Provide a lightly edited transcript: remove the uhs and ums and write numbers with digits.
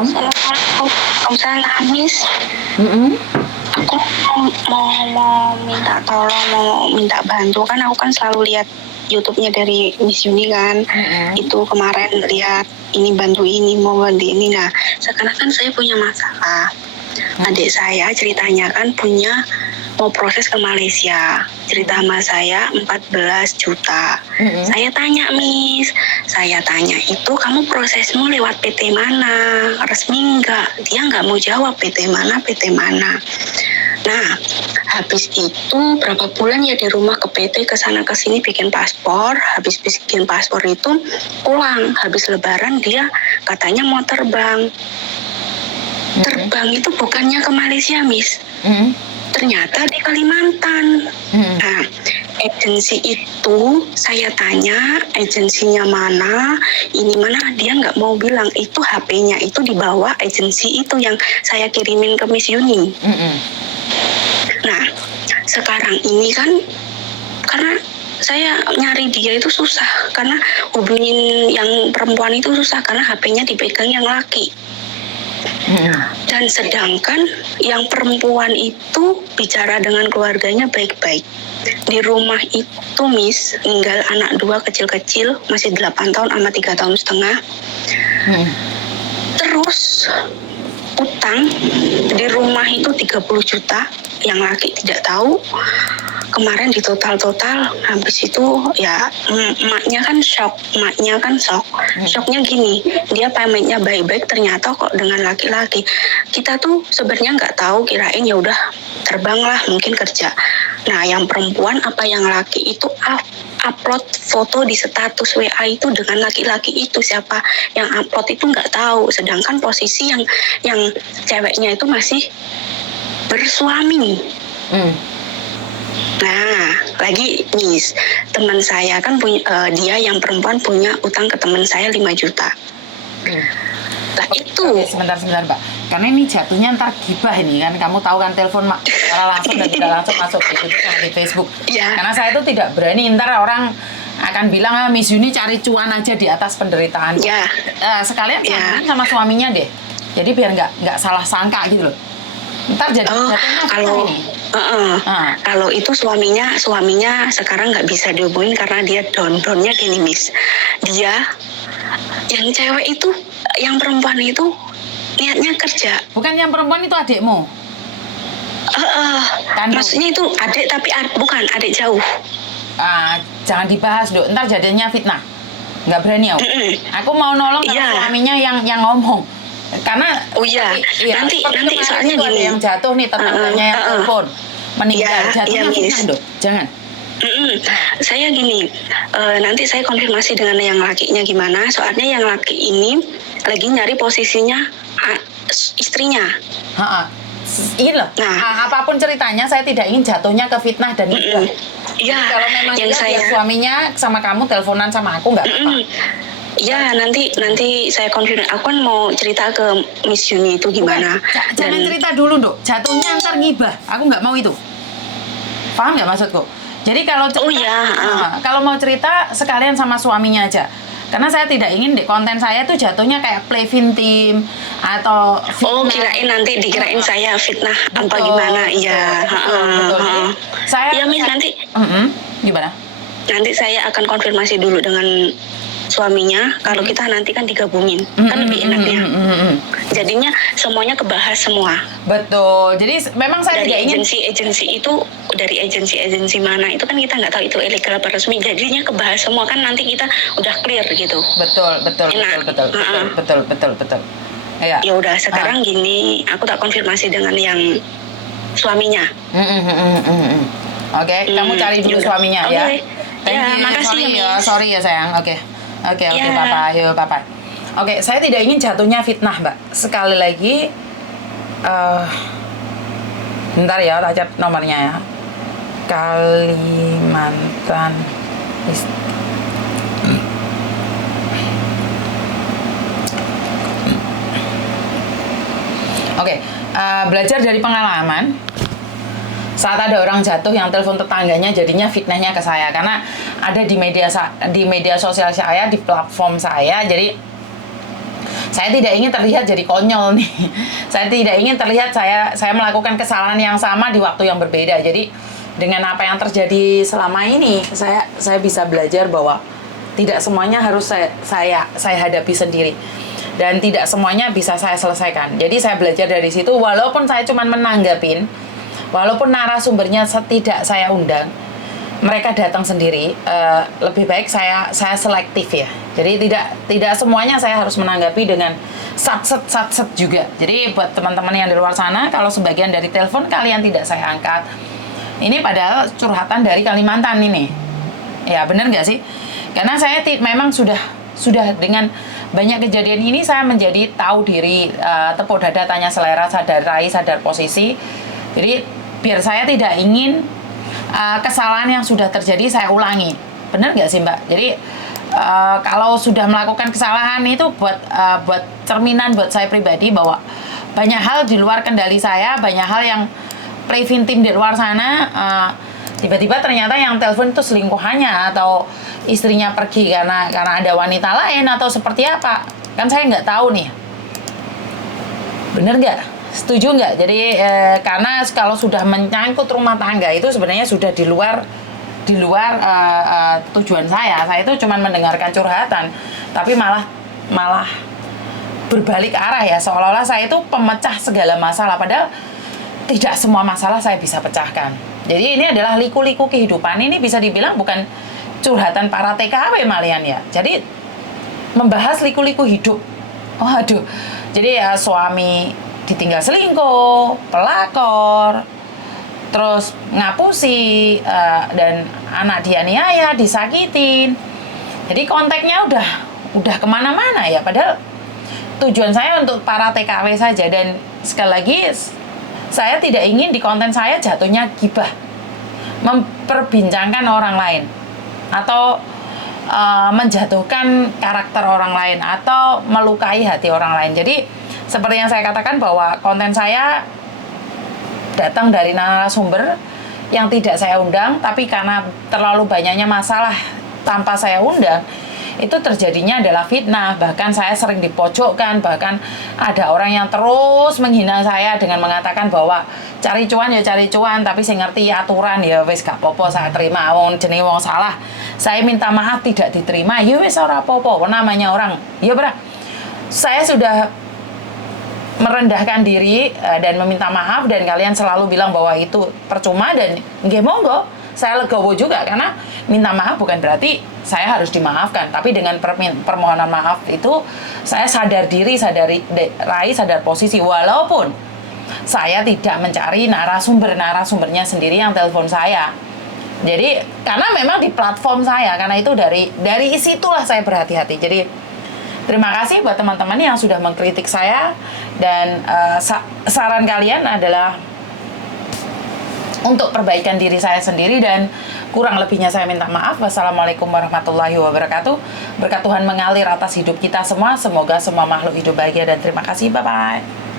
Assalamualaikum. Waalaikumsalam, Miss. Aku mau minta tolong, mau minta bantu, kan aku kan selalu lihat YouTube-nya dari Miss Yuni kan. Itu kemarin lihat ini bantu ini, mau bantu ini. Nah, sekarang kan saya punya masalah. Adik saya ceritanya kan mau proses ke Malaysia. Cerita sama saya 14 juta. Saya tanya, Miss, itu kamu prosesmu lewat PT mana? Resmi enggak? Dia enggak mau jawab PT mana. Nah, habis itu berapa bulan ya di rumah ke PT, ke sana ke sini bikin paspor. Habis bikin paspor itu pulang. Habis lebaran dia katanya mau terbang. Terbang itu bukannya ke Malaysia, Miss. Ternyata di Kalimantan. Nah, agensi itu saya tanya agensinya mana, ini mana, dia nggak mau bilang. Itu HP-nya itu dibawa agensi itu yang saya kirimin ke Miss Yuni. Nah, sekarang ini kan karena saya nyari dia itu susah, karena hubungin yang perempuan itu susah karena HP-nya dipegang yang laki. Dan sedangkan yang perempuan itu bicara dengan keluarganya baik-baik. Di rumah itu, Miss, tinggal anak 2 kecil-kecil, masih 8 tahun sama 3 tahun setengah. Terus utang di rumah itu 30 juta, yang laki tidak tahu. Kemarin di total habis itu ya emaknya kan shock. Shocknya gini, dia pamitnya baik-baik, ternyata kok dengan laki-laki. Kita tuh sebenarnya nggak tahu, kirain ya udah terbang lah, mungkin kerja. Nah, yang perempuan apa yang laki itu upload foto di status WA itu dengan laki-laki itu, siapa yang upload itu nggak tahu. Sedangkan posisi yang ceweknya itu masih bersuami. Nah, lagi Miss, teman saya kan punya, dia yang perempuan punya utang ke teman saya 5 juta. Nah itu. Oke, sebentar Mbak. Karena ini jatuhnya ntar gibah ini kan. Kamu tahu kan telepon secara langsung dan tidak langsung masuk di YouTube sama di Facebook. Karena saya itu tidak berani, ntar orang akan bilang Miss Yuni cari cuan aja di atas penderitaan. Sekalian sama suaminya deh. Jadi biar nggak salah sangka gitu loh. Ntar jadi kalau itu suaminya sekarang nggak bisa dihubungin karena dia downnya gini, Miss. Dia yang cewek itu, yang perempuan itu niatnya kerja. Bukan yang perempuan itu adikmu? Maksudnya itu adik tapi bukan adik jauh. Jangan dibahas, Dok. Ntar jadinya fitnah. Nggak berani aku. Aku mau nolong suaminya yang ngomong. Karena nanti soalnya gini, ada yang jatuh nih, tetangganya yang telepon meninggal, jatuhnya fitnah, Dok. Jangan. Saya gini, nanti saya konfirmasi dengan yang lakinya gimana. Soalnya yang laki ini lagi nyari posisinya istrinya. Ini loh. Apapun ceritanya, saya tidak ingin jatuhnya ke fitnah dan gibah. Kalau memang dia suaminya sama kamu teleponan sama aku, nggak apa-apa. Nanti saya konfirmasi. Aku kan mau cerita ke Miss Yuni itu gimana. Jangan cerita dulu, Dok. Jatuhnya ntar ngibah. Aku nggak mau itu. Paham nggak maksudku? Jadi kalau kalau mau cerita sekalian sama suaminya aja. Karena saya tidak ingin di konten saya tuh jatuhnya kayak play team atau fitnah. Kirain nanti dikirain saya fitnah apa gimana? Betul. Saya Miss, nanti gimana? Nanti saya akan konfirmasi dulu dengan suaminya. Kalau kita nanti kan digabungin, kan lebih enaknya. Jadinya semuanya kebahas semua. Betul. Jadi memang saya dari tidak ingin agensi itu, dari agensi mana itu kan kita nggak tahu itu ilegal apa resmi. Jadinya kebahas semua, kan nanti kita udah clear gitu. Betul. Ya udah, sekarang gini, aku tak konfirmasi dengan yang suaminya. Oke, kamu cari dulu suaminya ya. Makasih sorry ya sayang. Oke, Papa. Oke, saya tidak ingin jatuhnya fitnah, Mbak. Sekali lagi, bentar ya, tak catat nomornya ya. Kalimantan. Oke, belajar dari pengalaman. Saat ada orang jatuh yang telepon tetangganya, jadinya fitnahnya ke saya karena ada di media sosial saya, di platform saya. Jadi Saya tidak ingin terlihat jadi konyol nih. Saya tidak ingin terlihat saya melakukan kesalahan yang sama di waktu yang berbeda. Jadi dengan apa yang terjadi selama ini, saya bisa belajar bahwa tidak semuanya harus saya hadapi sendiri. Dan tidak semuanya bisa saya selesaikan. Jadi saya belajar dari situ, walaupun saya cuma menanggapin, walaupun narasumbernya tidak saya undang, mereka datang sendiri, lebih baik saya selektif ya. Jadi tidak semuanya saya harus menanggapi dengan satset juga. Jadi buat teman-teman yang di luar sana, kalau sebagian dari telepon kalian tidak saya angkat, ini padahal curhatan dari Kalimantan ini. Ya benar nggak sih? Karena saya memang sudah dengan banyak kejadian ini saya menjadi tahu diri, tepuk dada, tanya selera, sadar rai, sadar posisi. Jadi biar saya tidak ingin kesalahan yang sudah terjadi saya ulangi. Benar nggak sih Mbak? Jadi kalau sudah melakukan kesalahan itu buat cerminan buat saya pribadi bahwa banyak hal di luar kendali saya, banyak hal yang preventif di luar sana. Tiba-tiba ternyata yang telepon itu selingkuhannya atau istrinya pergi karena ada wanita lain atau seperti apa, kan saya nggak tahu nih. Bener nggak? Setuju nggak? Jadi karena kalau sudah menyangkut rumah tangga itu sebenarnya sudah di luar tujuan saya itu cuma mendengarkan curhatan, tapi malah berbalik arah ya, seolah-olah saya itu pemecah segala masalah, padahal tidak semua masalah saya bisa pecahkan. Jadi ini adalah liku-liku kehidupan, ini bisa dibilang bukan curhatan para TKW malian ya. Jadi membahas liku-liku hidup. Waduh. Jadi ya suami ditinggal selingkuh, pelakor, terus ngapusi, dan anak dianiaya, disakitin. Jadi konteksnya udah kemana-mana ya. Padahal tujuan saya untuk para TKW saja, dan sekali lagi saya tidak ingin di konten saya jatuhnya gibah, memperbincangkan orang lain, atau menjatuhkan karakter orang lain, atau melukai hati orang lain. Jadi seperti yang saya katakan bahwa konten saya datang dari narasumber yang tidak saya undang, tapi karena terlalu banyaknya masalah tanpa saya undang, itu terjadinya adalah fitnah. Bahkan saya sering dipojokkan, bahkan ada orang yang terus menghina saya dengan mengatakan bahwa cari cuan ya cari cuan, tapi saya ngerti aturan ya wis gak apa-apa, saya terima. Wong jenenge wong salah, saya minta maaf tidak diterima, ya wis ora apa-apa, namanya orang. Ya bra, saya sudah merendahkan diri dan meminta maaf, dan kalian selalu bilang bahwa itu percuma, dan nggih monggo, saya legowo juga, karena minta maaf bukan berarti saya harus dimaafkan, tapi dengan permohonan maaf itu saya sadar diri, sadar posisi, walaupun saya tidak mencari narasumbernya sendiri yang telepon saya. Jadi karena memang di platform saya, karena itu dari situlah saya berhati-hati. Jadi terima kasih buat teman-teman yang sudah mengkritik saya, dan saran kalian adalah untuk perbaikan diri saya sendiri, dan kurang lebihnya saya minta maaf. Wassalamualaikum warahmatullahi wabarakatuh. Berkat Tuhan mengalir atas hidup kita semua. Semoga semua makhluk hidup bahagia, dan terima kasih. Bye-bye.